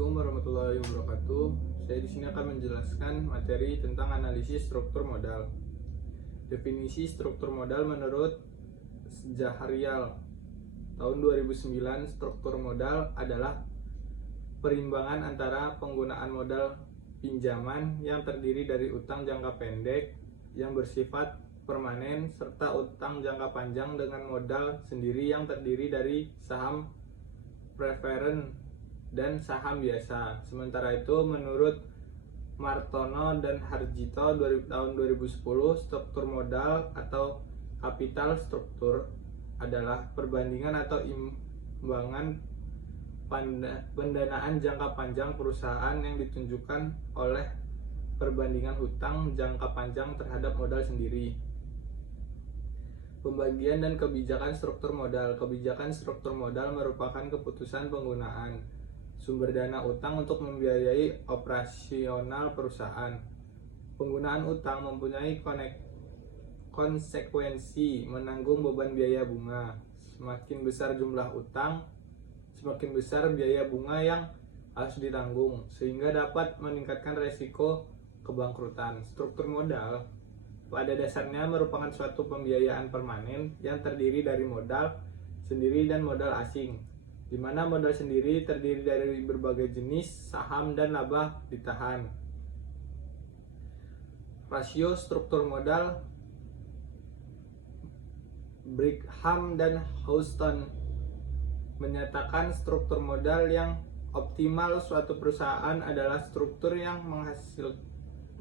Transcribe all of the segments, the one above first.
Assalamualaikum warahmatullahi wabarakatuh. Saya di sini akan menjelaskan materi tentang analisis struktur modal. Definisi struktur modal menurut Zaharial tahun 2009, struktur modal adalah perimbangan antara penggunaan modal pinjaman yang terdiri dari utang jangka pendek yang bersifat permanen serta utang jangka panjang dengan modal sendiri yang terdiri dari saham preferen dan saham biasa. Sementara itu, menurut Martono dan Harjito tahun 2010, struktur modal atau capital struktur adalah perbandingan atau imbangan pendanaan jangka panjang perusahaan yang ditunjukkan oleh perbandingan hutang jangka panjang terhadap modal sendiri. Pembagian dan kebijakan struktur modal. Kebijakan struktur modal merupakan keputusan penggunaan sumber dana utang untuk membiayai operasional perusahaan. Penggunaan utang mempunyai konsekuensi menanggung beban biaya bunga. Semakin besar jumlah utang, semakin besar biaya bunga yang harus ditanggung, sehingga dapat meningkatkan resiko kebangkrutan. Struktur modal pada dasarnya merupakan suatu pembiayaan permanen yang terdiri dari modal sendiri dan modal asing, di mana modal sendiri terdiri dari berbagai jenis saham dan laba ditahan. Rasio struktur modal. Brigham dan Houston menyatakan struktur modal yang optimal suatu perusahaan adalah struktur yang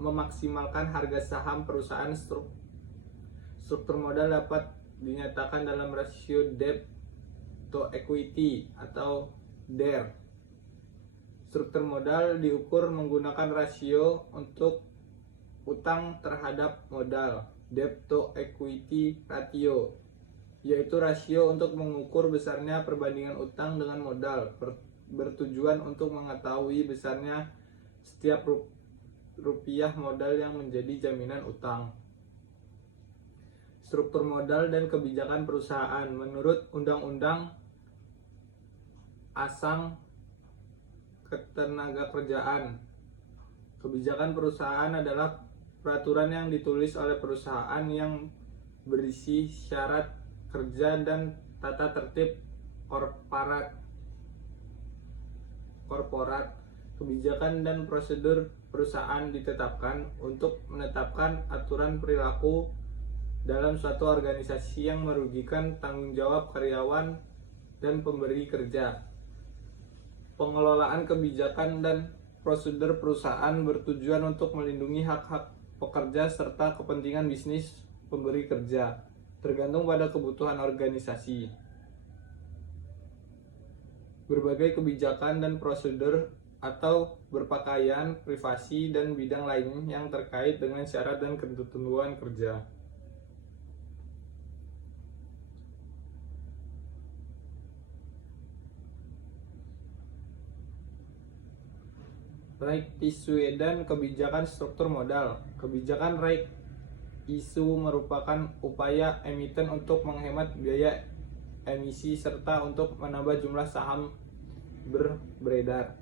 memaksimalkan harga saham perusahaan. Struktur modal dapat dinyatakan dalam rasio debt to equity atau DER. Struktur modal diukur menggunakan rasio untuk utang terhadap modal, debt to equity ratio, yaitu rasio untuk mengukur besarnya perbandingan utang dengan modal, bertujuan untuk mengetahui besarnya setiap rupiah modal yang menjadi jaminan utang. Struktur modal dan kebijakan perusahaan. Menurut Undang-Undang Asang Ketenagakerjaan, kebijakan perusahaan adalah peraturan yang ditulis oleh perusahaan yang berisi syarat kerja dan tata tertib korporat. Kebijakan dan prosedur perusahaan ditetapkan untuk menetapkan aturan perilaku dalam suatu organisasi yang merugikan tanggung jawab karyawan dan pemberi kerja. Pengelolaan kebijakan dan prosedur perusahaan bertujuan untuk melindungi hak-hak pekerja serta kepentingan bisnis pemberi kerja, tergantung pada kebutuhan organisasi. Berbagai kebijakan dan prosedur atau berpakaian privasi dan bidang lain yang terkait dengan syarat dan ketentuan kerja. Right issue dan kebijakan struktur modal. Kebijakan right issue merupakan upaya emiten untuk menghemat biaya emisi serta untuk menambah jumlah saham beredar.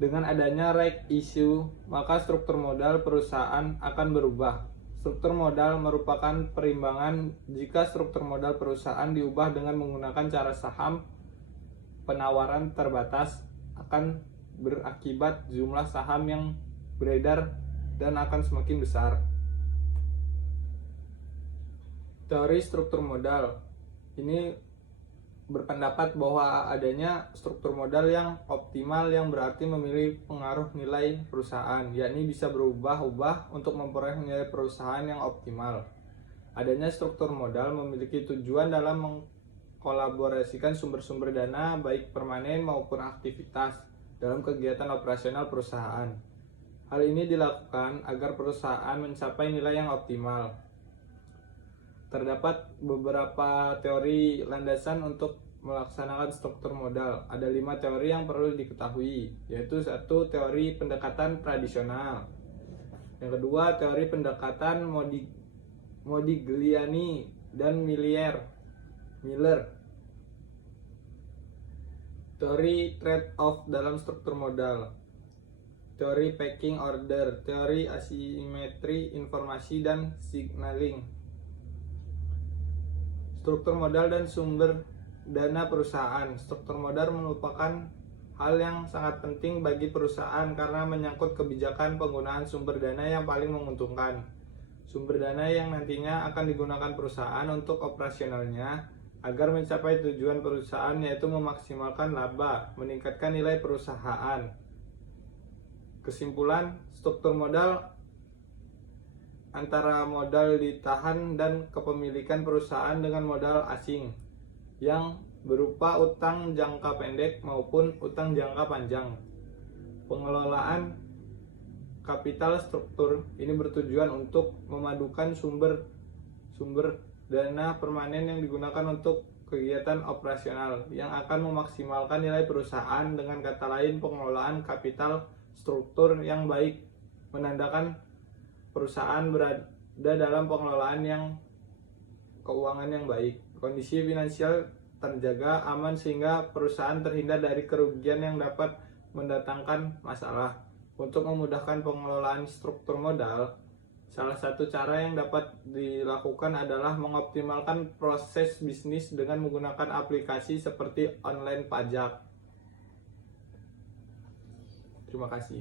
Dengan adanya right issue, maka struktur modal perusahaan akan berubah. Struktur modal merupakan perimbangan jika struktur modal perusahaan diubah dengan menggunakan cara saham. Penawaran terbatas akan berakibat jumlah saham yang beredar dan akan semakin besar. Teori struktur modal ini berpendapat bahwa adanya struktur modal yang optimal yang berarti memiliki pengaruh nilai perusahaan, yakni bisa berubah-ubah untuk memperoleh nilai perusahaan yang optimal. Adanya struktur modal memiliki tujuan dalam mengkolaborasikan sumber-sumber dana baik permanen maupun aktivitas dalam kegiatan operasional perusahaan. Hal ini dilakukan agar perusahaan mencapai nilai yang optimal. Terdapat beberapa teori landasan untuk melaksanakan struktur modal. Ada 5 teori yang perlu diketahui, yaitu 1. Teori pendekatan tradisional. Yang kedua, teori pendekatan Modigliani dan Miller. Teori trade-off dalam struktur modal, teori pecking order, teori asimetri informasi dan signaling. Struktur modal dan sumber dana perusahaan. Struktur modal merupakan hal yang sangat penting bagi perusahaan karena menyangkut kebijakan penggunaan sumber dana yang paling menguntungkan. Sumber dana yang nantinya akan digunakan perusahaan untuk operasionalnya agar mencapai tujuan perusahaan, yaitu memaksimalkan laba, meningkatkan nilai perusahaan. Kesimpulan, struktur modal antara modal ditahan dan kepemilikan perusahaan dengan modal asing yang berupa utang jangka pendek maupun utang jangka panjang. Pengelolaan kapital struktur ini bertujuan untuk memadukan sumber dana permanen yang digunakan untuk kegiatan operasional yang akan memaksimalkan nilai perusahaan. Dengan kata lain, pengelolaan kapital struktur yang baik menandakan perusahaan berada dalam pengelolaan yang keuangan yang baik. Kondisi finansial terjaga aman sehingga perusahaan terhindar dari kerugian yang dapat mendatangkan masalah. Untuk memudahkan pengelolaan struktur modal, salah satu cara yang dapat dilakukan adalah mengoptimalkan proses bisnis dengan menggunakan aplikasi seperti online pajak. Terima kasih.